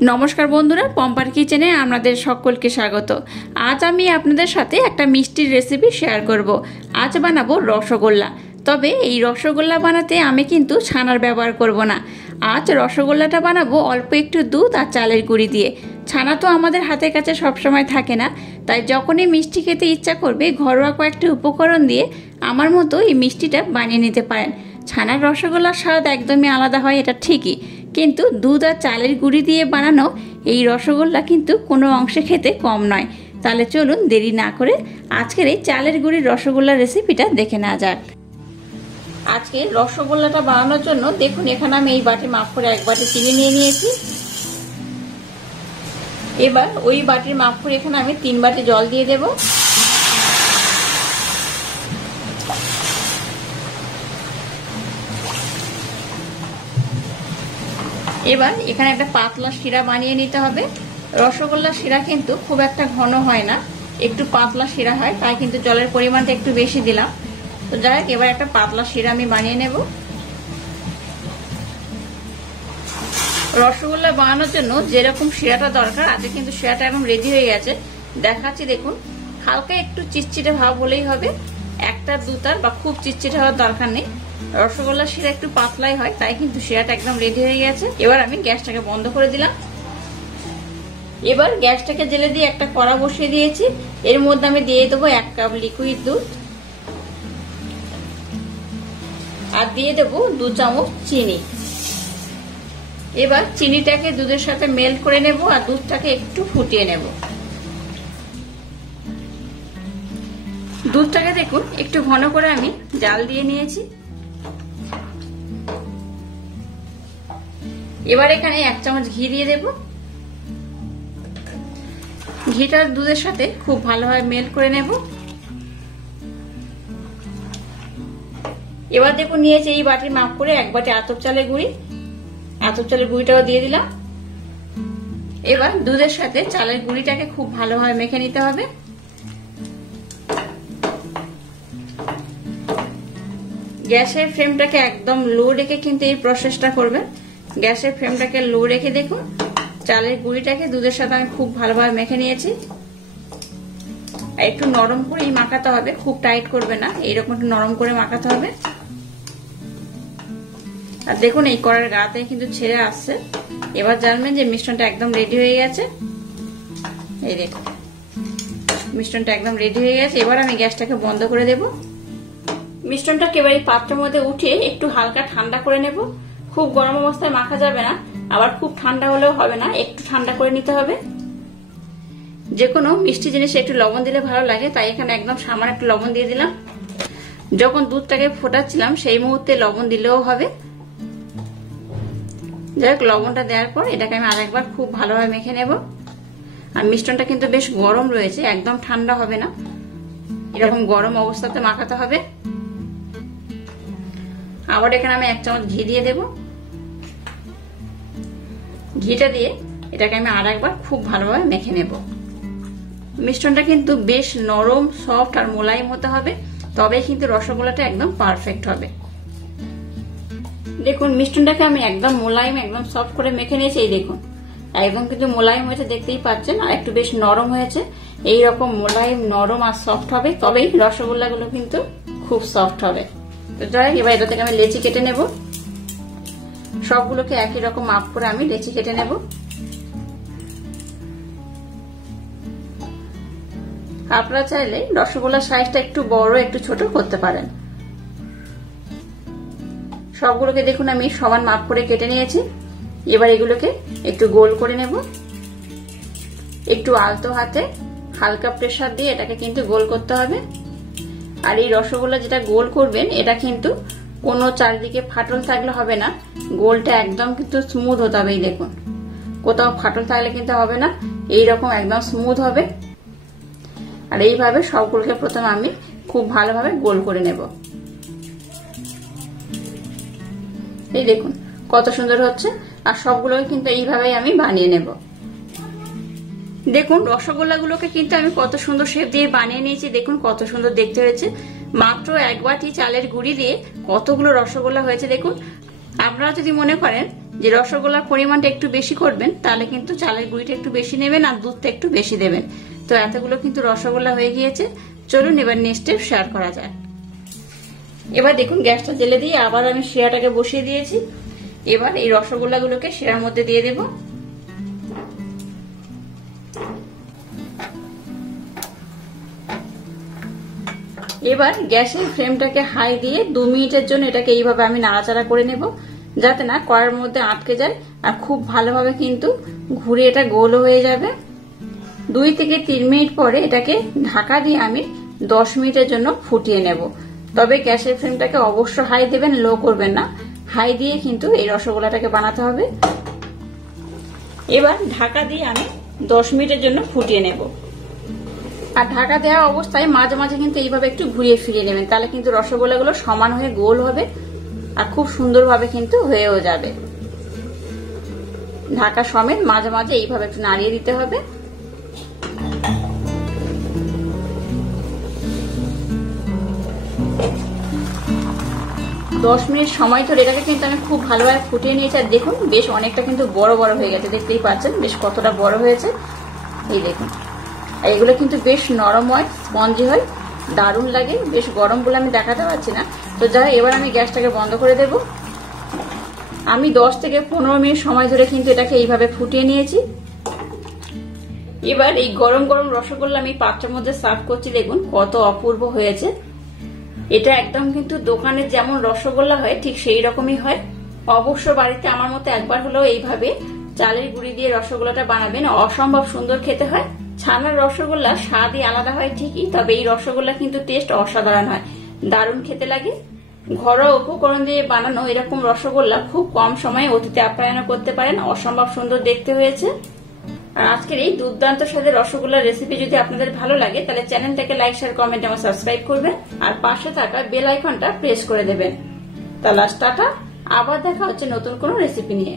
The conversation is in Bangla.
নমস্কার বন্ধুরা, পম্পার কিচেনে আপনাদের সকলকে স্বাগত। আজ আমি আপনাদের সাথে একটা মিষ্টির রেসিপি শেয়ার করব। আজ বানাবো রসগোল্লা। তবে এই রসগোল্লা বানাতে আমি কিন্তু ছানার ব্যবহার করব না। আজ রসগোল্লাটা বানাবো অল্প একটু দুধ আর চালের গুঁড়ি দিয়ে। ছানা তো আমাদের হাতের কাছে সবসময় থাকে না, তাই যখনই মিষ্টি খেতে ইচ্ছা করবে ঘরোয়া কয়েকটি উপকরণ দিয়ে আমার মতো এই মিষ্টিটা বানিয়ে নিতে পারেন। ছানার রসগোল্লার স্বাদ একদমই আলাদা হয়, এটা ঠিকই, কিন্তু দুধ আর চালের গুঁড়ি দিয়ে বানানো এই রসগোল্লা কিন্তু কোনো অংশে খেতে কম নয়। তাহলে চলুন দেরি না করে আজকের এই চালের গুঁড়ির রসগোল্লার রেসিপিটা দেখে নেওয়া যাক। আজকে রসগোল্লাটা বানানোর জন্য দেখুন এখানে আমি এই বাটি মাপ করে এক বাটি চিনি নিয়ে নিয়েছি। এবার ওই বাটির মাপ করে এখানে আমি 3 বাটি জল দিয়ে দেব। এবার এখানে একটা পাতলা শিরা বানিয়ে নিতে হবে। রসগোল্লার শিরা কিন্তু খুব একটা ঘন হয় না, একটু পাতলা শিরা হয়, তাই কিন্তু জলের পরিমাণটা একটু বেশি দিলাম। তো যাই হোক, এবার একটা পাতলা শিরা আমি বানিয়ে নেব। রসগোল্লা বানানোর জন্য যেরকম শিরাটা দরকার, আজকে কিন্তু শিরাটা একদম রেডি হয়ে গেছে। দেখাচ্ছি দেখুন, হালকা একটু চিটচিটে ভাব হলেই হবে, একটা দুটার বা খুব চিটচিটে হওয়ার দরকার নেই। রসগোল্লার শিরা একটু পাতলাই হয়, তাই কিন্তু শিরাটা একদম রেডি হয়ে গেছে। এবার আমি গ্যাসটাকে বন্ধ করে দিলাম। এবার গ্যাসটাকে জেলে দিয়ে একটা কড়া বসিয়ে দিয়েছি। এর মধ্যে আমি দিয়ে দেবো 1 কাপ লিকুইড দুধ আর দিয়ে দেবো 2 চামচ চিনি। এবার চিনিটাকে দুধের সাথে মেল্ট করে নেব আর দুধটাকে একটু ফুটিয়ে নেব। দুধটাকে দেখুন একটু ঘন করে আমি জাল দিয়ে নিয়েছি। এবার এখানে 1 চামচ ঘি দিয়ে দেব। ঘিটা দুধের সাথে খুব ভালোভাবে মেল্ট করে নেব। এবার দেখুন নিয়েছি এই বাটির মাপ করে 1 বাটি আতপ চালের গুঁড়ি। আতপ চালের গুঁড়িটাও দিয়ে দিলাম। এবার দুধের সাথে চালের গুঁড়িটাকে খুব ভালোভাবে মেখে নিতে হবে। গ্যাসের ফ্লেমটাকে একদম লো রেখে কিন্তু এই প্রসেসটা করবেন। গ্যাসের ফ্লেমটাকে লো রেখে দেখুন চালের গুঁড়িটাকে দুধের সাথে আমি খুব ভালোভাবে মেখে নিয়েছি। আর একটু নরম করেই মাখাতে হবে, খুব টাইট করবে না, এইরকম একটু নরম করে মাখাতে হবে। আর দেখুন এই কড়ার গাতে কিন্তু ছেড়ে আসছে। এবার জানবেন যে মিশ্রণটা একদম রেডি হয়ে গেছে। এই দেখুন মিশ্রণটা একদম রেডি হয়ে গেছে। এবার আমি গ্যাসটাকে বন্ধ করে দেব। মিশ্রণটাকে এবার এই পাত্রের মধ্যে উঠিয়ে একটু হালকা ঠান্ডা করে নেব। খুব গরম অবস্থায় মাখা যাবে না, আবার খুব ঠান্ডা হলেও হবে না, একটু ঠান্ডা করে নিতে হবে। যে কোনো মিষ্টি জিনিসে একটু লবণ দিলে ভালো লাগে, তাই এখানে একদম সামান্য একটু লবণ দিয়ে দিলাম। যখন দুধটাকে ফোটাচ্ছিলাম সেই মুহূর্তে লবণ দিলেও হবে। যাই হোক, লবণটা দেওয়ার পর এটাকে আমি আরেকবার খুব ভালোভাবে মেখে নেব। আর মিশ্রণটা কিন্তু বেশ গরম রয়েছে, একদম ঠান্ডা হবে না, এরকম গরম অবস্থাতে মাখাতে হবে। আবার এখানে আমি 1 চামচ ঘি দিয়ে দেব। ঘিটা দিয়ে এটাকে আমি আরেকবার খুব ভালোভাবে মেখে নেব। মিশ্রণটা কিন্তু বেশ নরম, সফট আর মোলায়েম হতে হবে, তবেই কিন্তু রসগোল্লাটা একদম পারফেক্ট হবে। দেখুন মিশ্রণটাকে আমি একদম মোলায়েম, একদম সফট করে মেখে নিয়েছি। এই দেখুন একদম কিন্তু মোলায়েম হয়েছে, দেখতেই পাচ্ছেন। আর একটু বেশ নরম হয়েছে। এইরকম মোলায়েম, নরম আর সফট হবে, তবেই রসগোল্লাগুলো কিন্তু খুব সফট হবে। তো যাই, এবার এটা থেকে আমি লেচি কেটে নেব। সবগুলোকে একই রকম মাপ করে আমি লেচি কেটে নেব। আপনারা চাইলে রসগোল্লার সাইজটা একটু বড় একটু ছোট করতে পারেন। সবগুলোকে দেখুন আমি সমান মাপ করে কেটে নিয়েছি। এবার এগুলোকে একটু গোল করে নেব। একটু আলতো হাতে হালকা প্রেসার দিয়ে এটাকে কিন্তু গোল করতে হবে। আর এই রসগোল্লা যেটা গোল করবেন, এটা কিন্তু কোনো চারিদিকে ফাটল থাকলে হবে না, গোলটা একদম কিন্তু স্মুথ হতে হবে। এই দেখুন কোথাও ফাটল থাকলে কিন্তু হবে না, এইরকম একদম স্মুথ হবে। আর এইভাবে সবগুলোকে প্রথমে আমি খুব ভালোভাবে গোল করে নেব। এই দেখুন কত সুন্দর হচ্ছে। আর সবগুলোকে কিন্তু এইভাবেই আমি বানিয়ে নেব। দেখুন রসগোল্লাগুলোকে কিন্তু আমি কত সুন্দর শেপ দিয়ে বানিয়ে নিয়েছি। দেখুন কত সুন্দর দেখতে হয়েছে। মাত্র 1 বাটি চালের গুঁড়ি দিয়ে কতগুলো রসগোল্লা হয়েছে দেখুন। আপনারা যদি মনে করেন যে রসগোল্লার পরিমাণটা একটু বেশি করবেন, তাহলে কিন্তু চালের গুঁড়িটা একটু বেশি নেবেন আর দুধটা একটু বেশি দেবেন। তো এতগুলো কিন্তু রসগোল্লা হয়ে গিয়েছে। চলুন এবার নেক্সট স্টেপ শেয়ার করা যায়। এবার দেখুন গ্যাসটা জেলে দিয়ে আবার আমি শিরাটাকে বসিয়ে দিয়েছি। এবার এই রসগোল্লাগুলোকে শিরার মধ্যে দিয়ে দেব। এবার গ্যাসের ফ্লেমটাকে হাই দিয়ে 2 মিনিটের জন্য এটাকে এইভাবে আমি নাড়াচাড়া করে নেব, যাতে না কড়াইয়ের মধ্যে আটকে যায় আর খুব ভালোভাবে কিন্তু ঘুরে এটা গোল হয়ে যাবে। 2 থেকে 3 মিনিট পরে এটাকে ঢাকা দিয়ে আমি 10 মিনিটের জন্য ফুটিয়ে নেব। তবে গ্যাসের ফ্লেমটাকে অবশ্য হাই দেবেন, লো করবেন না। হাই দিয়ে কিন্তু এই রসগোল্লাটাকে বানাতে হবে। এবার ঢাকা দিয়ে আমি 10 মিনিটের জন্য ফুটিয়ে নেব। আর ঢাকা দেওয়া অবস্থায় মাঝে মাঝে কিন্তু এইভাবে একটু ঘুরিয়ে ফিরিয়ে নেবেন, তাহলে কিন্তু রসগোল্লাগুলো সমান হয়ে গোল হবে আর খুব সুন্দরভাবে কিন্তু হয়েও যাবে। ঢাকা সমেত মাঝে মাঝে এইভাবে একটু নাড়িয়ে দিতে হবে। দশ মিনিট সময় ধরে এটাকে কিন্তু আমি খুব ভালোভাবে ফুটিয়ে নিয়েছি। আর দেখুন বেশ অনেকটা কিন্তু বড় বড় হয়ে গেছে, দেখতেই পাচ্ছেন বেশ কতটা বড় হয়েছে। এই দেখুন, আর এগুলো কিন্তু বেশ নরম হয়, স্পঞ্জি হয়, দারুণ লাগে। বেশ গরম বলে আমি দেখাতে পারছি না। তো যাই, এবার আমি গ্যাসটাকে বন্ধ করে দেব। আমি 10 থেকে 15 মিনিট সময় ধরে কিন্তু এটাকে এইভাবে ফুটিয়ে নিয়েছি। এবার এই গরম গরম রসগোল্লা আমি পাত্রের মধ্যে সার্ভ করছি। দেখুন কত অপূর্ব হয়েছে। এটা একদম কিন্তু দোকানের যেমন রসগোল্লা হয় ঠিক সেই রকমই হয়। অবশ্য বাড়িতে আমার মতো একবার হলেও এইভাবে চালের গুঁড়ি দিয়ে রসগোল্লাটা বানাবেন, অসম্ভব সুন্দর খেতে হয়। ছানার রসগোল্লা স্বাদই আলাদা হয় ঠিকই, তবে এই রসগোল্লা কিন্তু টেস্ট অসাধারণ হয়, দারুণ খেতে লাগে। ঘরোয়া উপকরণ দিয়ে বানানো এরকম রসগোল্লা খুব কম সময়ে অতিথি আপ্যায়ন করতে পারেন, অসম্ভব সুন্দর দেখতে হয়েছে। আর আজকের এই দুর্দান্ত স্বাদের রসগোল্লার রেসিপি যদি আপনাদের ভালো লাগে, তাহলে চ্যানেলটাকে লাইক, শেয়ার, কমেন্ট এবং সাবস্ক্রাইব করবেন আর পাশে থাকা বেল আইকনটা প্রেস করে দেবেন। তাহলে টাটা, আবার দেখা হচ্ছে নতুন কোনো রেসিপি নিয়ে।